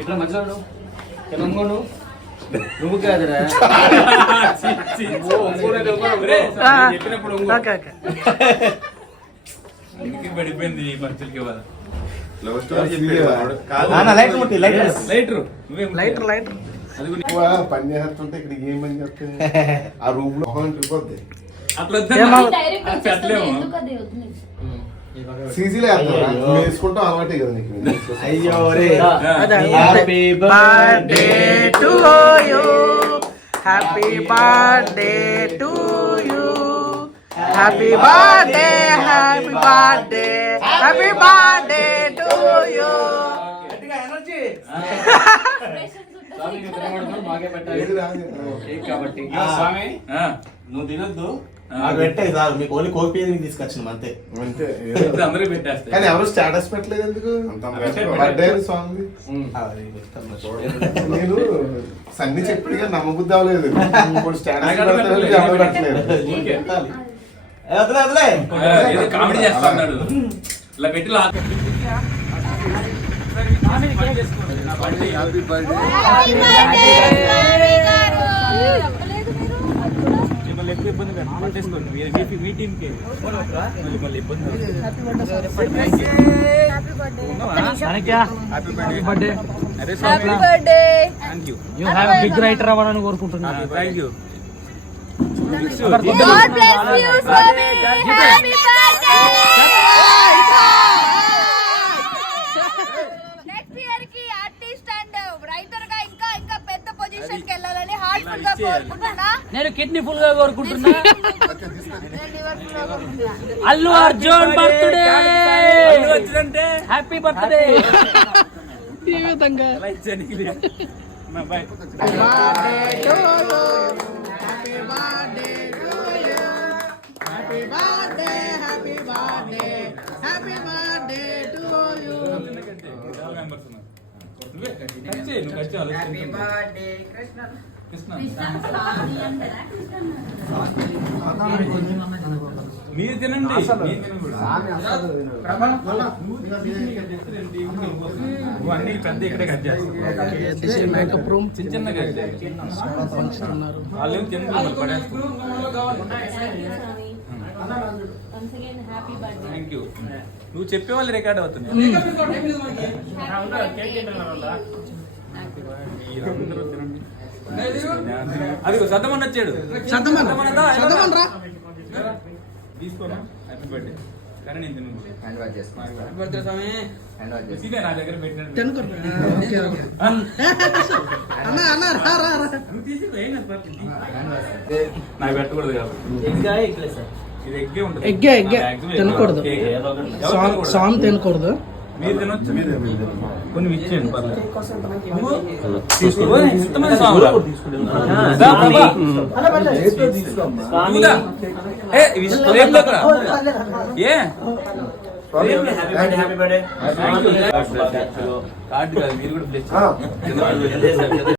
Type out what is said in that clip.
ఇట్లా మంచిగా తెలంగాణ నువ్వు కాదురా పడిపోయింది మనుషులకి పని చేస్తుంటే ఇక్కడ ఏమని చెప్తే ఆ రూమ్ లో వెళ్ళిపోద్ది సీజీలో వేసుకుంటాం అలవాటే కదా నీకు. అయ్యో happy birthday to you happy birthday to you happy birthday happy birthday happy birthday to you. కాబట్టి నువ్వు తినొద్దు, పెట్టే సార్ మీకు ఓన్లీ కోపి తీసుకొచ్చిన అంతే. అందరూ పెట్టేస్తారు కానీ ఎవరు స్టేటస్ పెట్టలేదు ఎందుకు? బర్త్డే సాంగ్ నేను సన్ని చెప్పిగా నమ్మబుద్ధి అవ్వలేదు. స్టేటస్ ఎవరు పెట్టలేదు. కామెడీ చేస్తున్నాడు ఇలా పెట్టి ఇబ్బంది పట్టేసుకోండి మీ టీంకి మళ్ళీ ఇబ్బంది. యూ హ్యావ్ బిగ్ రైటర్ అవ్వాలని కోరుకుంటున్నాను. Thank you. నేను కిడ్నీ ఫుల్ గా కోరుకుంటున్నా. అల్లు అర్జున్ బర్త్డే వచ్చిందంటే హ్యాపీ బర్త్డే. ఈ విధంగా మీరు తినండి. అన్ని పెద్ద ఇక్కడే కట్ చేస్తారు. మేకప్ రూమ్ చిన్న చిన్న కట్ వాళ్ళు పడేస్తారు. Thank you. నువ్వు చెప్పేవాళ్ళు రికార్డ్ అవుతుంది. అది సద్దమని వచ్చాడు. తీసుకోనా హ్యాపీ బర్త్డే. కానీ నేను తిన్నా నా దగ్గర పెట్టినట్టు నాకు పెట్టకూడదు కాబట్టి ఇది ఎగ్గే ఉంటుంది. ఎగ్గే తినకూడదు, సామ్ తినకూడదు. మీరు తినొచ్చు. కొన్ని ఇచ్చేయండి పర్లేదు. కార్డు కాదు మీరు కూడా